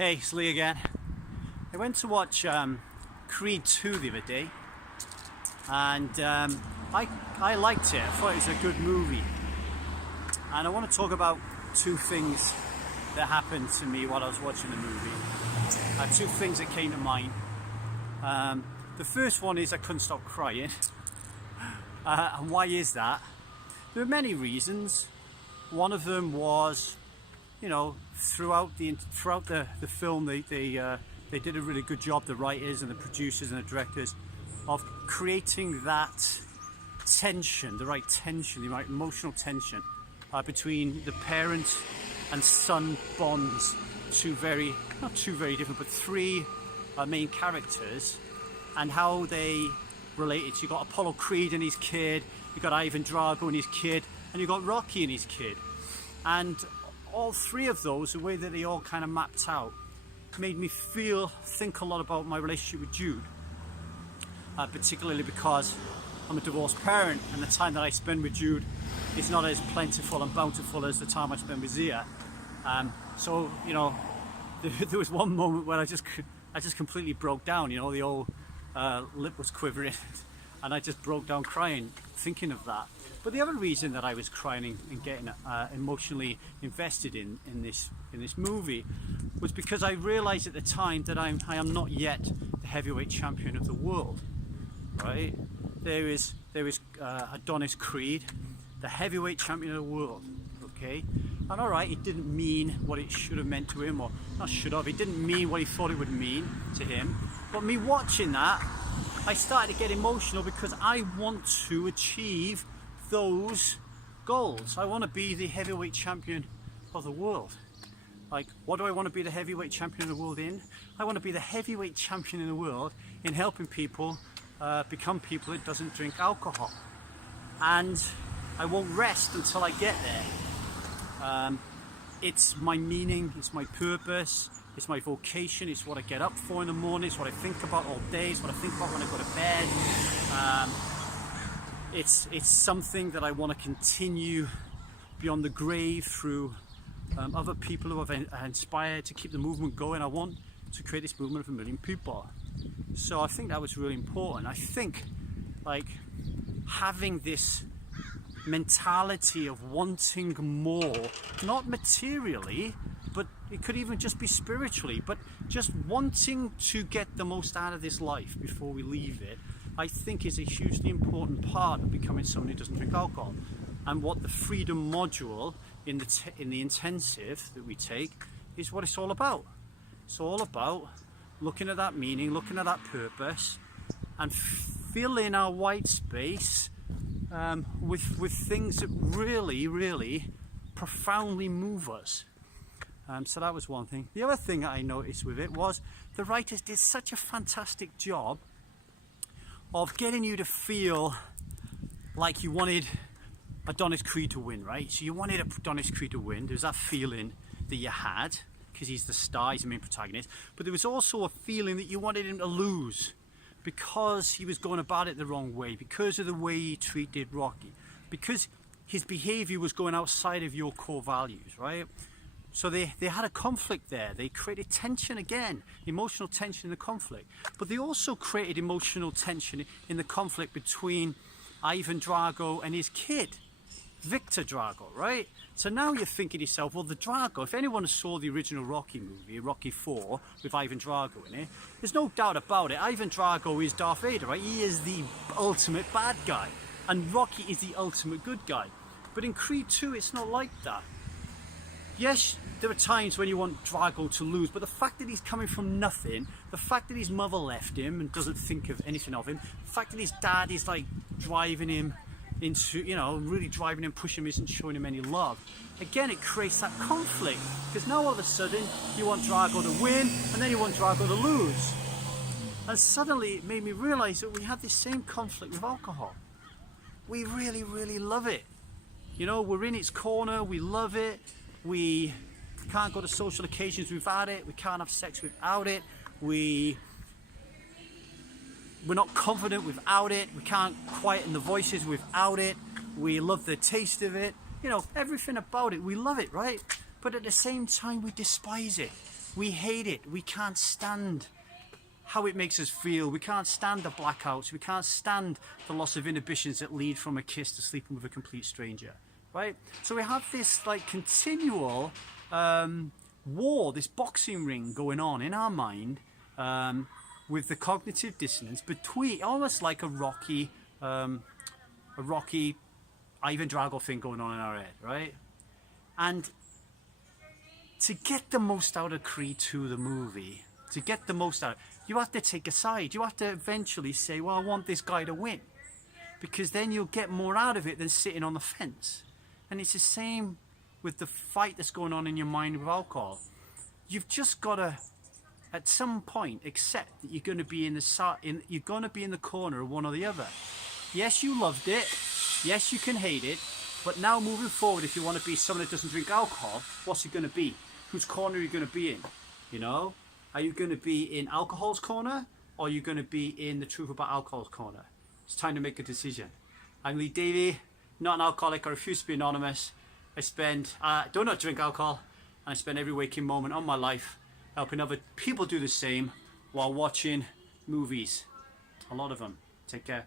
Hey, it's Lee again. I went to watch Creed 2 the other day, and I liked it. I thought it was a good movie. And I want to talk about two things that happened to me while I was watching the movie. Two things that came to mind. The first one is I couldn't stop crying. And why is that? There are many reasons. One of them was, you know, throughout the film, they did a really good job, the writers and the producers and the directors, of creating that tension, the right emotional tension between the parent and son bonds. Not two very different, but three main characters, and how they related. So you got Apollo Creed and his kid, you got Ivan Drago and his kid, and you got Rocky and his kid. And all three of those, the way that they all kind of mapped out, made me think a lot about my relationship with Jude, particularly because I'm a divorced parent, and the time that I spend with Jude is not as plentiful and bountiful as the time I spend with Zia. So, you know, there was one moment where I just completely broke down. You know, the old lip was quivering, and I just broke down crying, thinking of that. But the other reason that I was crying and getting emotionally invested in this movie was because I realized at the time that I am not yet the heavyweight champion of the world. Right? There is Adonis Creed, the heavyweight champion of the world. Okay, and all right, it didn't mean what it should have meant to him, or not should have. It didn't mean what he thought it would mean to him. But me watching that, I started to get emotional because I want to achieve those goals. I want to be the heavyweight champion of the world. Like, what do I want to be the heavyweight champion of the world in? I want to be the heavyweight champion in the world in helping people become people that doesn't drink alcohol. And I won't rest until I get there. It's my meaning, it's my purpose, it's my vocation, it's what I get up for in the morning, it's what I think about all day, it's what I think about when I go to bed. It's something that I want to continue beyond the grave through other people who have inspired to keep the movement going. I want to create this movement of 1 million people. So I think that was really important. I think, like, having this mentality of wanting more, not materially, but it could even just be spiritually, but just wanting to get the most out of this life before we leave it, I think is a hugely important part of becoming someone who doesn't drink alcohol. And what the freedom module in the intensive that we take is what it's all about. It's all about looking at that meaning, looking at that purpose, and filling our white space with things that really, really profoundly move us. So that was one thing. The other thing that I noticed with it was the writers did such a fantastic job of getting you to feel like you wanted Adonis Creed to win, right? So you wanted Adonis Creed to win. There's that feeling that you had, because he's the star, he's the main protagonist. But there was also a feeling that you wanted him to lose, because he was going about it the wrong way, because of the way he treated Rocky, because his behavior was going outside of your core values, right? So they had a conflict there. They created tension again, emotional tension in the conflict. But they also created emotional tension in the conflict between Ivan Drago and his kid, Viktor Drago, right? So now you're thinking to yourself, well, the Drago, if anyone saw the original Rocky movie, Rocky 4, with Ivan Drago in it, there's no doubt about it. Ivan Drago is Darth Vader, right? He is the ultimate bad guy. And Rocky is the ultimate good guy. But in Creed 2, it's not like that. Yes, there are times when you want Drago to lose, but the fact that he's coming from nothing, the fact that his mother left him and doesn't think of anything of him, the fact that his dad is like driving him into, you know, really driving him, pushing him, isn't showing him any love. Again, it creates that conflict, because now all of a sudden you want Drago to win and then you want Drago to lose. And suddenly it made me realize that we have this same conflict with alcohol. We really, really love it. You know, we're in its corner, we love it. We can't go to social occasions without it. We can't have sex without it. We're not confident without it. We can't quieten the voices without it. We love the taste of it. You know, everything about it, we love it, right? But at the same time, we despise it. We hate it. We can't stand how it makes us feel. We can't stand the blackouts. We can't stand the loss of inhibitions that lead from a kiss to sleeping with a complete stranger, right? So we have this like continual war, this boxing ring going on in our mind, with the cognitive dissonance between, almost like a rocky Ivan Drago thing going on in our head, right? And to get the most out of Creed 2, the movie, to get the most out, you have to take a side. You have to eventually say, well, I want this guy to win, because then you'll get more out of it than sitting on the fence. And it's the same with the fight that's going on in your mind with alcohol. You've just got to, at some point, accept that you're going to be in the corner of one or the other. Yes, you loved it. Yes, you can hate it. But now moving forward, if you want to be someone that doesn't drink alcohol, what's it going to be? Whose corner are you going to be in? You know? Are you going to be in alcohol's corner, or are you going to be in the truth about alcohol's corner? It's time to make a decision. I'm Lee Davey, not an alcoholic. I refuse to be anonymous. I do not drink alcohol, and I spend every waking moment of my life helping other people do the same while watching movies. A lot of them. Take care.